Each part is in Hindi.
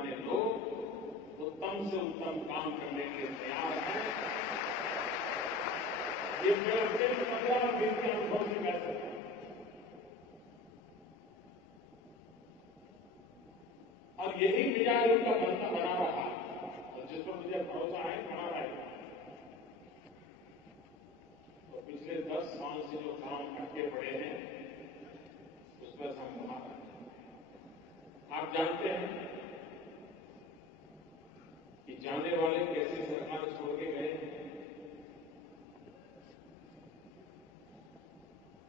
पुराने लोग उत्तम से उत्तम काम करने के लिए तैयार हैं। ये केवल 15 दिन के अनुभव से कह सकते हैं। और यही मिजाज उनका बना रहा, और जिस पर मुझे भरोसा है बना रहेगा। तो पिछले 10 साल से जो काम अटके पड़े हैं उस पर हम वहां रहते हैं। आप जानते हैं कि जाने वाले कैसी सरकार छोड़ के गए हैं।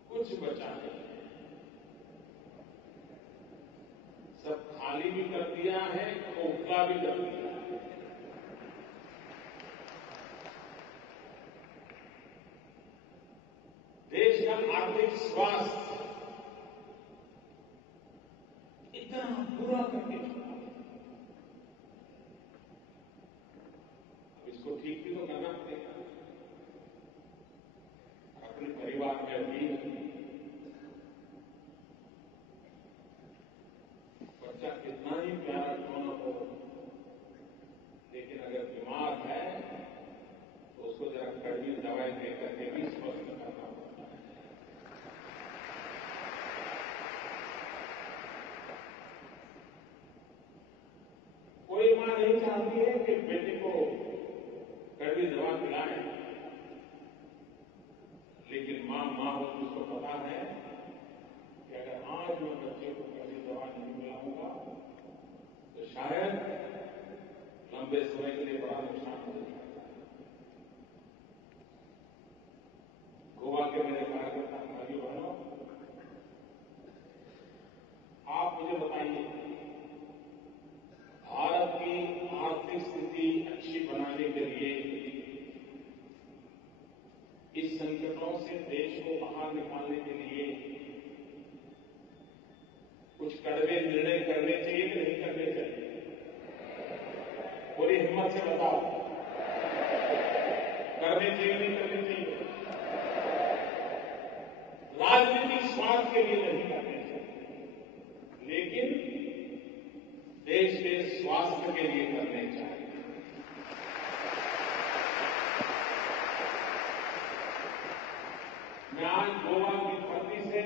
कुछ बचा नहीं, सब खाली भी कर दिया है, खोखला भी कर दिया है। देश का आर्थिक स्वास्थ्य इतना बुरा करके छोड़ा। अब इसको ठीक भी तो करना पड़ेगा। अपने परिवार में भी बच्चा कितना ही प्यारा क्यों न हो, लेकिन अगर बीमार है तो उसको जरा कड़वी दवाई देकर के भी स्वस्थ करना पड़ता है। कोई मां नहीं चाहती है कि बेटे को कड़वी दवा खिलाए, लेकिन मां हो तो उसको पता है कि अगर आज मैं बच्चे को कड़वी दवा नहीं खिलाऊंगा तो शायद लंबे समय के लिए बड़ा नुकसान हो जाएगा। गोवा के मेरे कार्यकर्ता भाई बहनों, आप मुझे बताइए, भारत की आर्थिक स्थिति अच्छी बनाने के लिए, इस संकटों से देश को बाहर निकालने के लिए कुछ कड़वे निर्णय करने चाहिए कि नहीं करने चाहिए? पूरी हिम्मत से बताओ, करने चाहिए नहीं करने चाहिए? राजनीतिक स्वार्थ के लिए नहीं करने चाहिए, लेकिन देश के स्वास्थ्य के लिए करने चाहिए। मैं आज गोवा की धरती से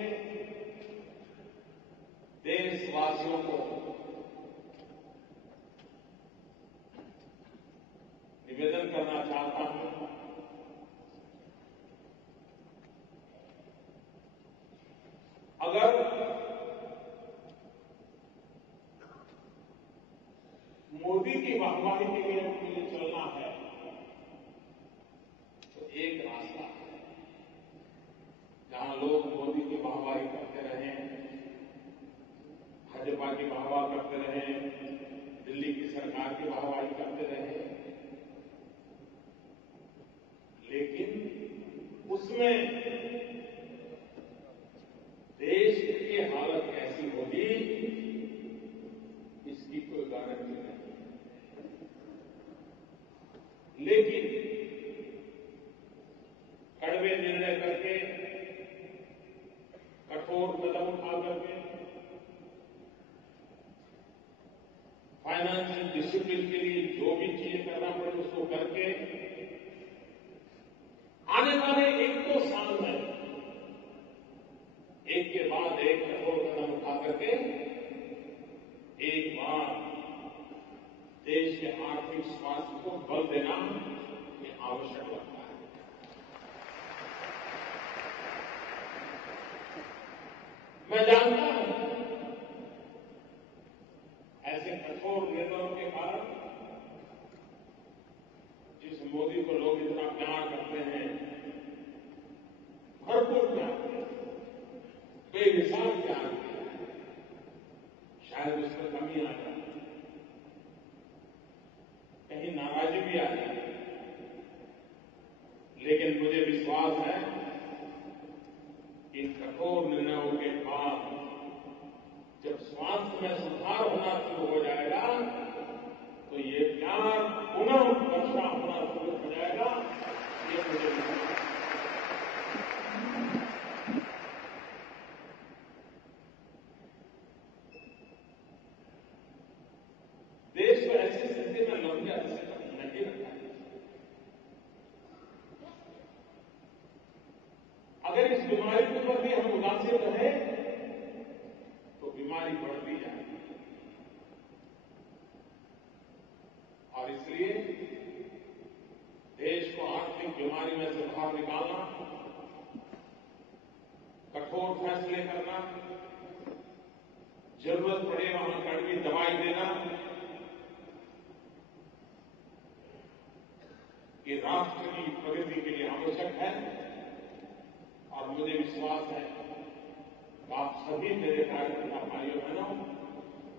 देशवासियों को निवेदन करना चाहता हूं, अगर मोदी की वाहवाही के लिए मुझे चलना है तो एक रास्ता है, जहां लोग मोदी की वाहवाही करते रहे, भाजपा की वाहवाही करते रहे, दिल्ली की सरकार की वाहवाही करते रहे, लेकिन उसमें देश की हालत कैसी होगी इसकी कोई गारंटी नहीं। लेकिन कड़वे निर्णय करके, कठोर कदम उठा करके, फाइनेंशियल डिसिप्लिन के लिए जो भी चीजें करना पड़े उसको करके आने वाले 1-2 साल में एक के बाद एक कठोर कदम उठा करके एक बार देश के आर्थिक स्वास्थ्य को बल देना ये आवश्यक लगता है। मैं जानता हूं ऐसे कठोर निर्णयों के कारण जिस मोदी को लोग इतना प्यार करते हैं, भरपूर प्यार करते हैं, बेमिसाल प्यार किया है, शायद उसमें कमी आ जाए, कहीं नाराजगी भी आ जाए, लेकिन मुझे विश्वास है कि इन कठोर निर्णयों के बाद जब स्वास्थ्य में सुधार होना शुरू हो जाएगा तो ये प्यार पुनः वर्षा होना शुरू हो जाएगा, ये मुझे और इसलिए देश को आर्थिक बीमारी में से बाहर निकालना, कठोर फैसले करना, जरूरत पड़े वहां कड़वी दवाई देना, ये राष्ट्र की प्रगति के लिए आवश्यक है। और मुझे विश्वास है कि आप सभी मेरे कार्यकर्ता भाइयों बहनों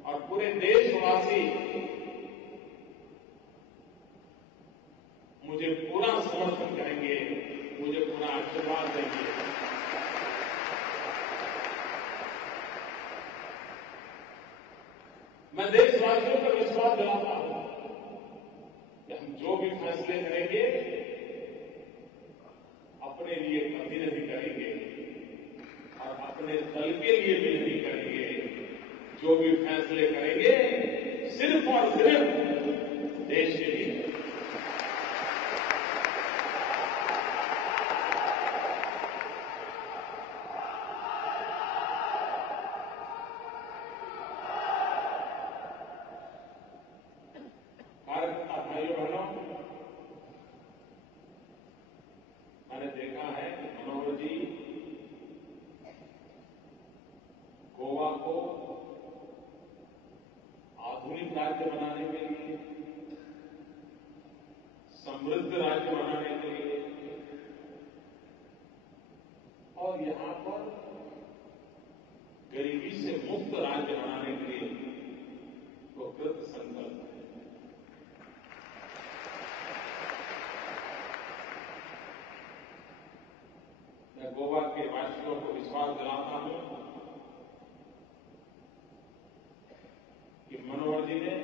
और पूरे देशवासी मुझे पूरा समर्थन करेंगे, मुझे पूरा आशीर्वाद देंगे। मैं देशवासियों पर विश्वास दिलाता हूं कि हम जो भी फैसले करेंगे अपने लिए कभी नहीं करेंगे और अपने दल के लिए भी नहीं करेंगे। जो भी फैसले करेंगे सिर्फ और सिर्फ देश के लिए। कार्यकर्ता भाइयों बहनों, मैंने देखा है कि मनोहर जी गोवा को आधुनिक राज्य बनाने के लिए, समृद्ध राज्य बनाने के लिए और यहां पर गरीबी से मुक्त राज्य बनाने के लिए वो कृत संकल्प है। मैं गोवा के वासियों को विश्वास दिलाता हूं कि मनोहर जी ने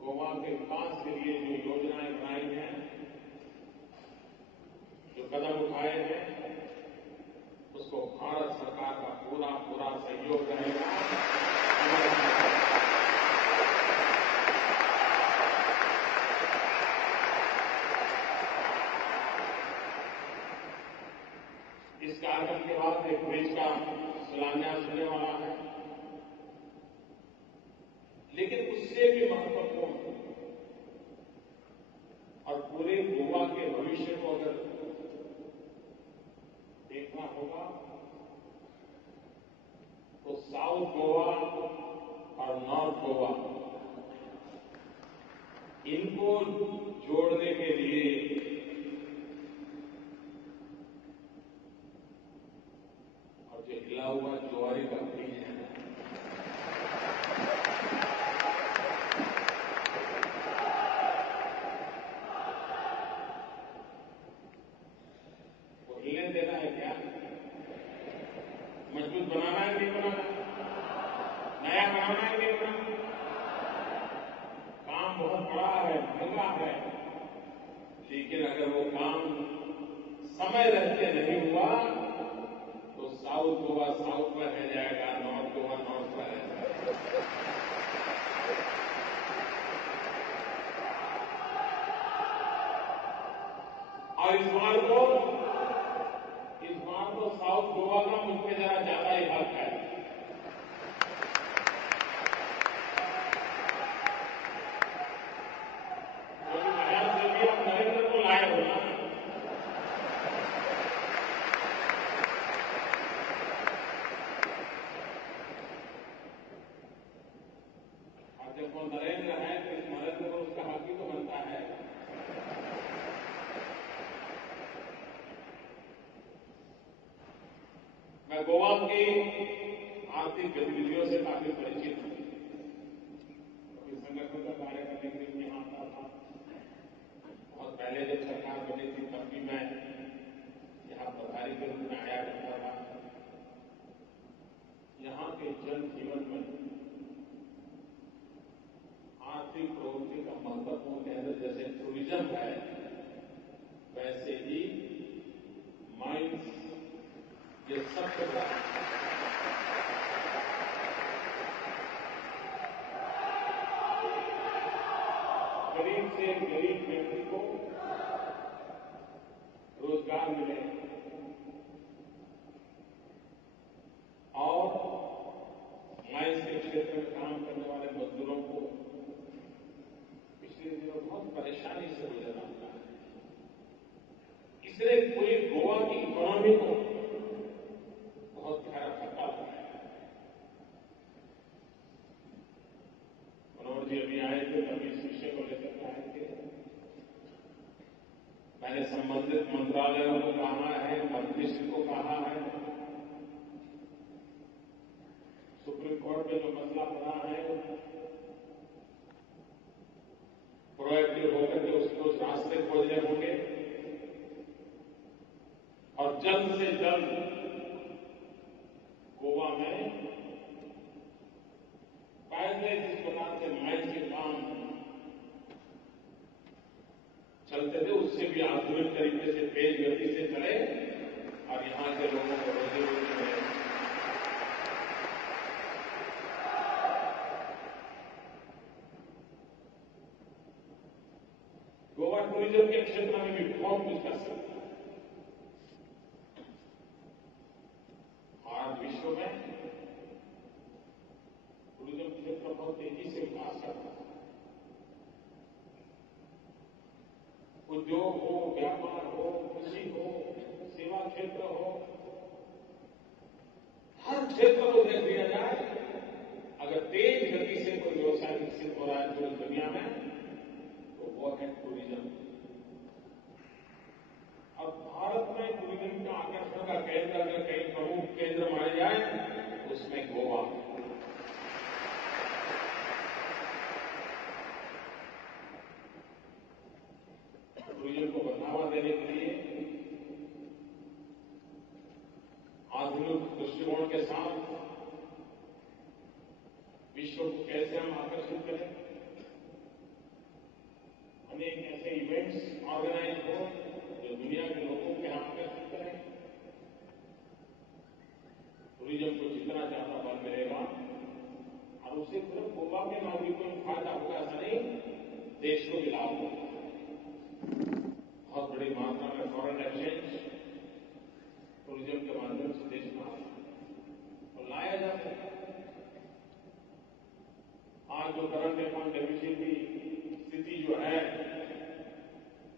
गोवा के विकास के लिए जो योजनाएं बनाई हैं, जो कदम उठाए हैं, उसको भारत सरकार का पूरा पूरा सहयोग रहेगा। इस कार्यक्रम के बाद एक ब्रिज का शिलान्यास होने वाला है, लेकिन उससे भी महत्वपूर्ण और पूरे गोवा के भविष्य को अगर देखना होगा तो साउथ गोवा और नॉर्थ गोवा, इनको जोड़ने के लिए और जो हिला हुआ ज्वारी का ब्रिज है, वो हिलने देना है क्या? मजबूत बनाना है नहीं बनाना? नया बनाना है नहीं बनाना? काम बहुत बड़ा है, महंगा है, लेकिन अगर वो काम समय रहते नहीं हुआ तो साउथ गोवा साउथ में रह जाएगा, नॉर्थ गोवा नॉर्थ में रह जाएगा। और इस बार तो साउथ गोवा का मुझे जरा ज्यादा ही हक है। क्योंकि नया से भी हम नरेंद्र को लाए होना, और जब वो नरेंद्र है तो इस नरेंद्र को उसका हक भी तो बनता है। मैं गोवा की आर्थिक गतिविधियों से काफी परिचित हूं। कभी संगठन का कार्य करने के लिए यहां आता था। बहुत पहले जब सरकार बनी थी तब भी मैं यहां प्रभारी के रूप में आया करता था। यहां के जन जीवन में आर्थिक प्रवृत्ति का महत्वपूर्ण केंद्र जैसे टूरिज्म है, वैसे ही माइंस ये सबसे बड़ा गरीब से गरीब व्यक्ति को रोजगार मिले और माइंस के क्षेत्र में काम करने वाले मजदूरों को जी अभी आए थे, तभी इस विषय को लेकर के आए थे। मैंने संबंधित मंत्रालयों को कहा है, मंत्रिश्री को कहा है, सुप्रीम कोर्ट में जो मसला पड़ा है, प्रोएक्टिव होकर के उसको रास्ते खोजने होंगे और जल्द से जल्द गोवा में पहले जिस प्रकार से माइंस के काम चलते थे उससे भी आधुनिक तरीके से तेज गति से चले और यहां के लोगों को रोजी रोटी मिले। गोवा टूरिज्म के क्षेत्र में भी बहुत कुछ कर सकता है। आज विश्व में टूरिज्म क्षेत्र बहुत तेजी से विकास कर रहा है। उद्योग हो, व्यापार हो, कृषि हो, सेवा क्षेत्र हो, हर क्षेत्र को देख लिया जाए, अगर तेज गति से कोई व्यवसाय विकसित हो रहा है पूरी दुनिया में तो वो है टूरिज्म। और भारत में टूरिज्म का आकर्षण का केंद्र अगर कई प्रमुख केंद्र माने जाए तो उसमें गोवा। टूरिज्म को बढ़ावा देने के लिए आधुनिक दृष्टिकोण के साथ विश्व को कैसे हम आकर्षित करें, अनेक ऐसे इवेंट्स ऑर्गेनाइज हो जो दुनिया के लोगों को यहां आकर्षित करें। टूरिज्म को जितना ज्यादा बल मिलेगा और उससे सिर्फ गोवा के नागरिकों को फायदा होगा ऐसा नहीं, देश को भी लाभ होगा। बहुत बड़ी मात्रा में फॉरेन एक्सचेंज टूरिज्म के माध्यम से देश में आता और लाया जा सकता है। आज जो करंट अकाउंट डेफिसिट की स्थिति जो है,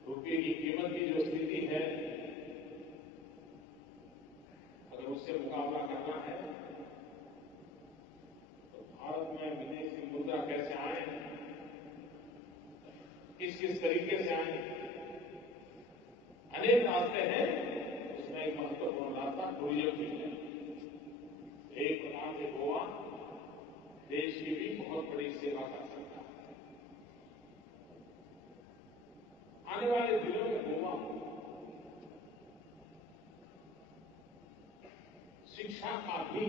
रुपये की कीमत की जो स्थिति है, अगर उससे मुकाबला करना है तो भारत में विदेशी मुद्रा कैसे आए, किस किस तरीके से आए, अनेक रास्ते हैं। उसमें एक महत्वपूर्ण रास्ता टूरिज्म भी है। एक प्रकार से गोवा देश की भी बहुत बड़ी सेवा कर सकता है। आने वाले दिनों में गोवा शिक्षा का भी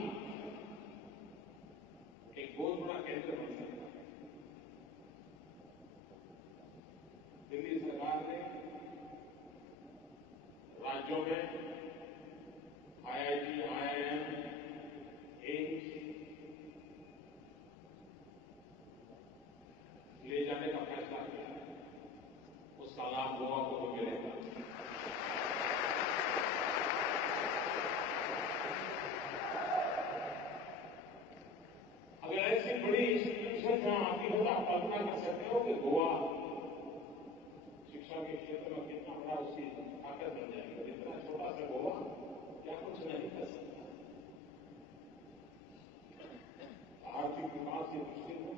एक बहुत बड़ा केंद्र बन सकता है। दिल्ली सरकार ने राज्यों में आईआईटी, आईआईएम, एम्स ले जाने का फैसला किया है। उसका लाभ गोवा को भी मिलेगा। अगर ऐसी बड़ी इंस्टीट्यूशन जहां आती हो तो आप कल्पना कर सकते हो कि गोवा शिक्षा के क्षेत्र में कितना बड़ा उसकी ताकत बन जाएगी। और इतना छोटा सा गोवा क्या कुछ नहीं कर सकता। आर्थिक विकास के दृष्टिकोण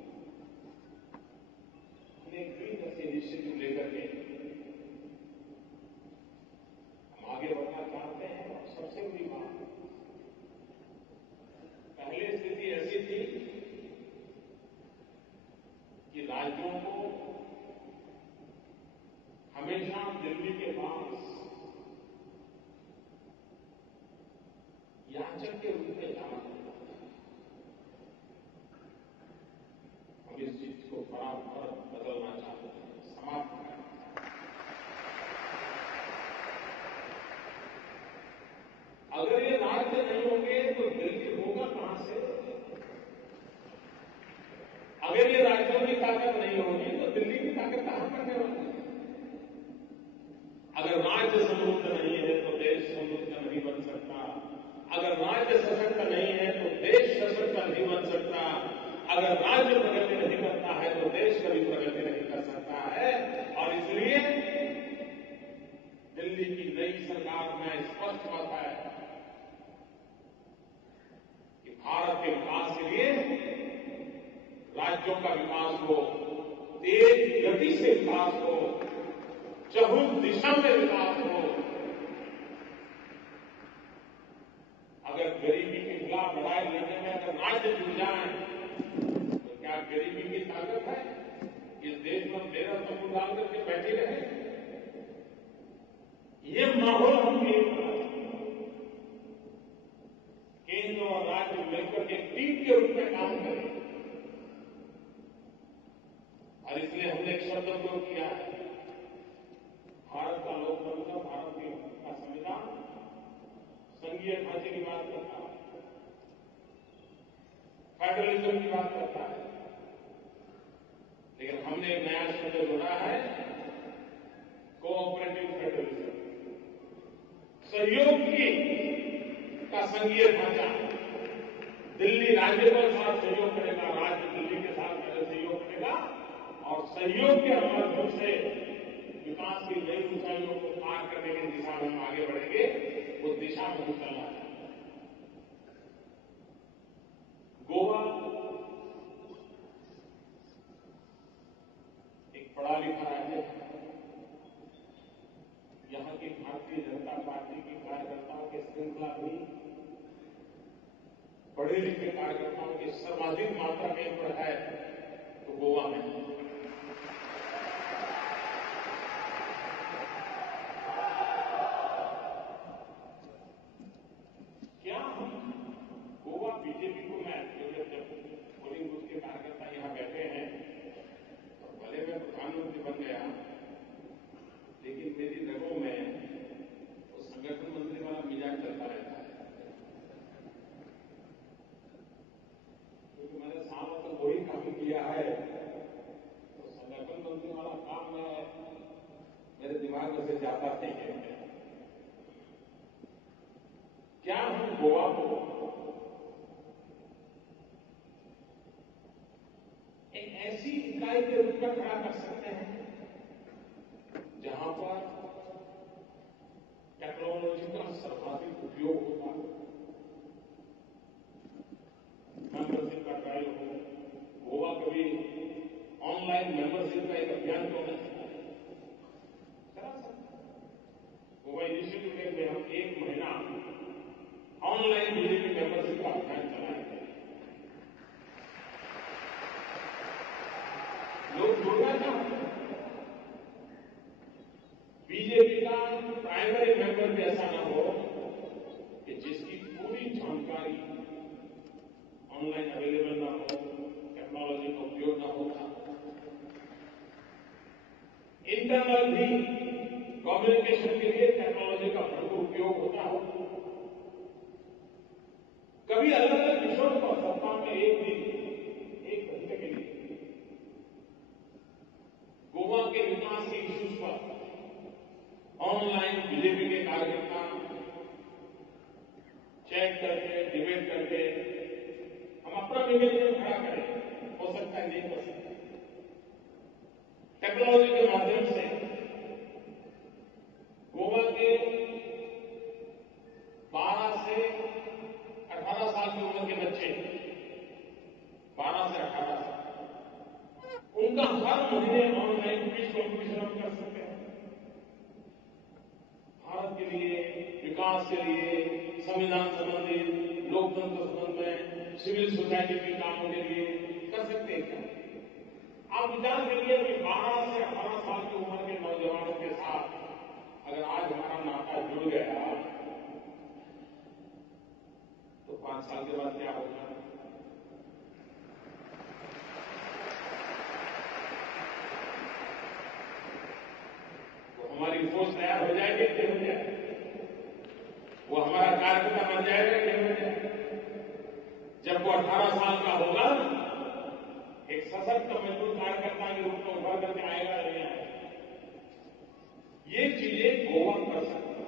अनेक ऐसे इनिशिएटिव लेकर के हम आगे बढ़ना चाहते हैं। और सबसे बड़ी बात, पहले स्थिति ऐसी थी कि राज्यों को हमेशा दिल्ली के पास याचक के रूप में जाना पड़ता था। हम इस चीज को बराबर बदलना चाहते हैं, समाप्त करना। अगर ये राज्य नहीं होंगे तो दिल्ली होगा कहां से? अगर ये राज्यों की ताकत नहीं होगी तो दिल्ली की ताकत कहां करने वाली है? अगर राज्य समृद्ध नहीं है तो देश समृद्ध नहीं बन सकता। अगर राज्य सशक्त नहीं है तो देश सशक्त नहीं बन सकता। अगर राज्य प्रगति नहीं करता है तो देश कभी प्रगति नहीं कर सकता है। और इसलिए दिल्ली की नई सरकार में स्पष्ट मत है कि भारत के विकास के लिए राज्यों का विकास हो, तेज गति से विकास हो, चहुं दिशा में विकास हो। अगर गरीबी के खिलाफ लड़ाई लड़ने में अगर राज्य जुट जाए तो क्या गरीबी की ताकत है इस देश में मेरा समूह डाल करके बैठे रहे? ये माहौल हम केंद्र और राज्य मिलकर के टीम के रूप में काम करें। और इसलिए हमने एक शब्द प्रयोग किया है, भारत का लोकतंत्र, भारत का संविधान संघीय ढांचे की बात करता है, फेडरलिज्म की बात करता है, लेकिन हमने एक नया शब्द जोड़ा है, कोऑपरेटिव फेडरलिज्म, सहयोग की का संघीय ढांचा। दिल्ली राज्य के साथ सहयोग करेगा, राज्य दिल्ली के साथ सहयोग करेगा और सहयोग के माध्यम से विकास की नई ऊंचाइयों को पार करने की दिशा में हम आगे बढ़ेंगे। वो दिशा में चलना चाहिए। गोवा एक पढ़ा लिखा राज्य है। यहां की भारतीय जनता पार्टी की कार्यकर्ताओं की श्रृंखला भी पढ़े लिखे कार्यकर्ताओं की सर्वाधिक मात्रा में पर है तो गोवा में। क्या हम गोवा बीजेपी को मैं जब पोलिंग बूथ के कार्यकर्ता यहां बैठे हैं तो भले मैं प्रधानमंत्री बन गया, लेकिन मेरी रगों में वो संगठन मंत्री वाला मिजाज चलता रहता है, क्योंकि मैंने सालों तक वही काम किया है। तो संगठन मंत्री वाला काम मेरे दिमाग में से जाता नहीं है। क्या हम गोवा को एक ऐसी इकाई के रूप में खड़ा कर सकते हैं जहां पर टेक्नोलॉजी का सर्वाधिक उपयोग होगा, मेंबरशिप का ट्रायल हो, गोवा कभी ऑनलाइन मेंबरशिप का एक अभियान तो नहीं चला सकता। गोवा इनिशिएटिव में हम 1 महीना ऑनलाइन बीजेपी मेंबरशिप का अभियान चलाएंगे। लोग जुड़ना चाहते हैं। बीजेपी का प्राइमरी मेंबर भी ऐसा न हो कि जिसकी पूरी जानकारी ऑनलाइन अवेलेबल न हो, टेक्नोलॉजी का उपयोग न होगा। इंटरनल भी कम्युनिकेशन के लिए टेक्नोलॉजी का भरपूर उपयोग होता हो। कभी अलग अलग विषयों पर सप्ताह में एक दिन 1 घंटे के लिए गोवा के विकास के इश्यूज पर ऑनलाइन बीजेपी के कार्यकर्ता चैट करके, डिबेट करके हम अपना निवेदन खड़ा करें। हो सकता है, नहीं कर सकते। टेक्नोलॉजी के माध्यम से गोवा के 12 से 18 साल की उम्र के बच्चे, 12 से 18 साल, उनका हर महीने ऑनलाइन क्विज कॉम्पिटिशन हम कर सकते हैं। भारत के लिए, विकास के लिए, संविधान संबंधी, लोकतंत्र संबंध, सिविल सोसाइटी के कामों के लिए कर सकते हैं क्या? आप विचार करिए कि 12 से 18 साल की उम्र के नौजवानों के साथ अगर आज हमारा नाता जुड़ गया तो 5 साल के बाद क्या होगा? वो हमारी फौज तैयार हो जाएगी कि हो जाए? वो हमारा कार्यकर्ता बन जाएगा कि हो जाए? जब वो 18 साल का होगा, एक सशक्त मजबूत कार्यकर्ता के रूप में उभर करके आएगा नहीं आएगा? ये चीजें गोवा कर सकता है।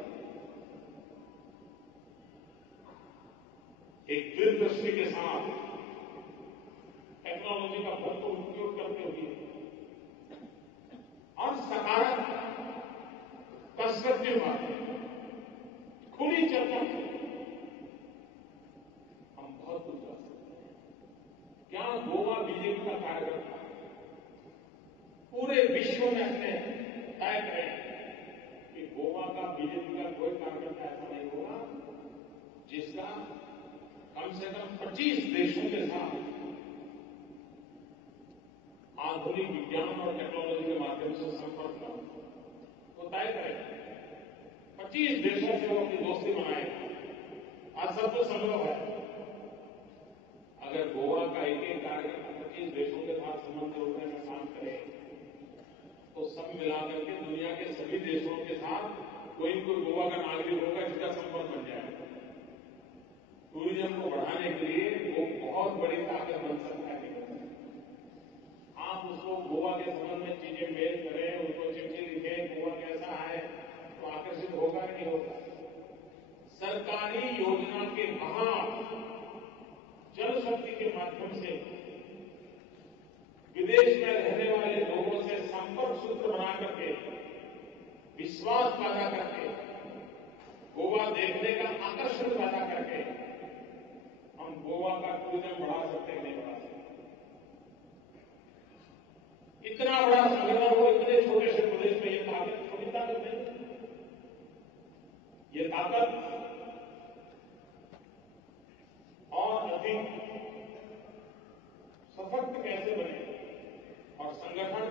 एक दूरदृष्टि के साथ टेक्नोलॉजी का भरपूर उपयोग करते हुए और सकारात्मक कंस्ट्रक्टिव बातें, खुली चर्चा से हम बहुत कुछ कर सकते हैं। क्या गोवा बीजेपी का कार्यकर्ता देशों में अपने तय करें कि गोवा का बीजेपी का कोई कार्यकर्ता ऐसा नहीं होगा जिसका कम से कम 25 देशों के साथ आधुनिक विज्ञान और टेक्नोलॉजी के माध्यम से संपर्क न हो, तो तय करें 25 देशों से वो अपनी दोस्ती बनाएगा। आज सब तो संभव है। अगर गोवा का एक एक कार्यक्रम 25 देशों के साथ संबंध जोड़ने में काम करे तो सब मिलाकर के दुनिया के सभी देशों के साथ कोई गोवा का नागरिक होगा जिसका संपर्क बन जाएगा। टूरिज्म को बढ़ाने के लिए वो बहुत बड़ी ताकत बन सकता है। आप उसको गोवा के संबंध में चीजें मेल करें, उसको चिट्ठी लिखें, गोवा कैसा है, तो आकर्षित होगा कि नहीं होगा। सरकारी योजना के बाहर जल शक्ति के माध्यम से विदेश में रहने वाले लोगों से संपर्क सूत्र बना करके विश्वास पैदा करके गोवा देखने का आकर्षण पैदा करके हम गोवा का टूरिज्म बढ़ा सकते हैं, नहीं बढ़ा सकते। इतना बड़ा संगठन हो इतने छोटे से प्रदेश में ये ताकत छोटी ताकत नहीं। ये ताकत और अधिक सशक्त कैसे बने और संगठन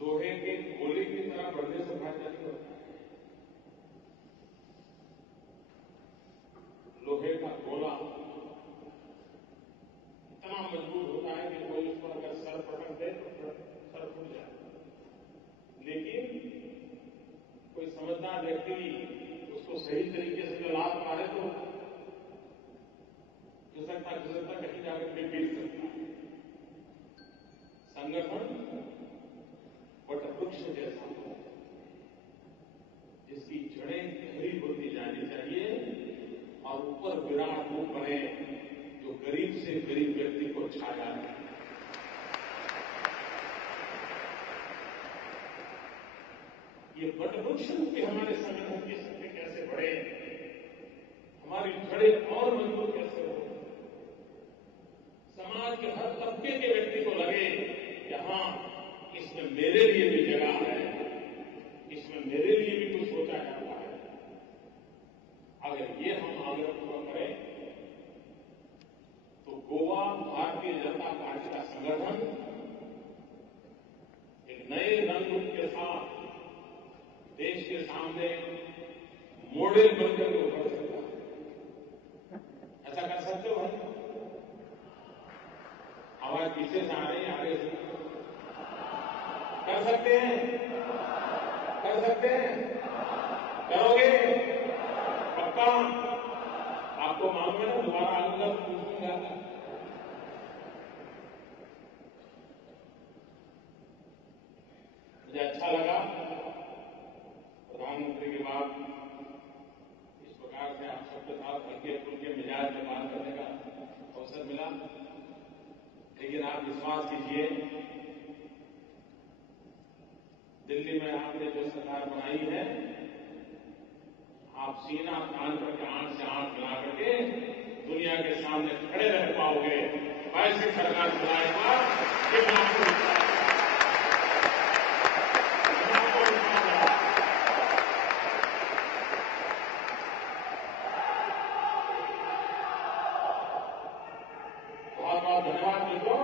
लोहे के गोले की तरह बढ़ने से फायदा नहीं होता। लोहे का गोला इतना मजबूत होता है कि कोई उस पर अगर सर पटक दे तो सर फूट जाए, लेकिन कोई समझदार व्यक्ति उसको सही तरीके से चला पाए तो खिसकता कहीं जाकर के गिर सकता है। संगठन वटवृक्ष जैसा हो जिसकी जड़ें गहरी होती जानी चाहिए और ऊपर विराट रूप बने जो गरीब से गरीब व्यक्ति को छाया है। ये वटवृक्ष के हमारे संगठन की शक्ति कैसे बढ़े, हमारी जड़ें और मजबूत कैसे हो, समाज के हर तबके के व्यक्ति को लगे कि हाँ इसमें मेरे लिए भी जगह है, इसमें मेरे लिए भी कुछ सोचा जाता है। अगर ये हम आग्रह पूरा करें तो गोवा भारतीय जनता पार्टी का संगठन एक नए रंग के साथ देश के सामने मॉडल बनकर के उभर सकता है। ऐसा कर सकते हो भाई? आवाज पीछे से आ रही है, आगे से कर सकते हैं, कर सकते हैं, करोगे पक्का? आपको मालूम है ना, दोबारा आऊंगा तो पूछूंगा। मुझे अच्छा लगा प्रधानमंत्री के बाद इस प्रकार से आप सबके साथ हल्के फुल्के मिजाज में बात करने का अवसर मिला। लेकिन आप विश्वास कीजिए, दिल्ली में आपने जो सरकार बनाई है, आप सीना तान करके आंख से आंख मिला करके दुनिया के सामने खड़े रह पाओगे। वैसी सरकार चलाएगा कि मैं आपको बहुत बहुत धन्यवाद मित्रों।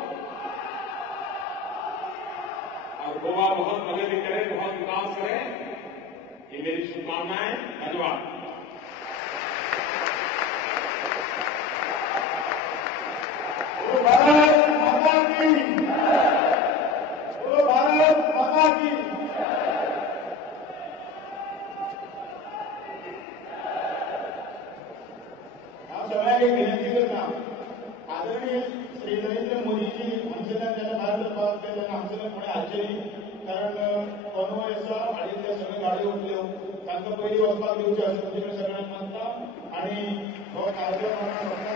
और गोवा बहुत प्रगति करे, बहुत विकास करे, ये मेरी शुभकामनाएं। धन्यवाद। भारत माता की, भारत माता की। हम सगळ्यांना एक विनंती करता, आदरणीय श्री नरेंद्र मोदीजी हांगसरल्यान जेन्ना भारत प्रवास केलो तेन्ना हांगसरल्यान फुडें हाडचेरी, कारण कॉन्वॉय आसा आनी सगळ्यो गाडयो उरल्यो, तांकां पयलीं वचपाक दिवचें अशें तुमचे कडेन सगळ्यांक मागता। आनी हो कार्यक्रम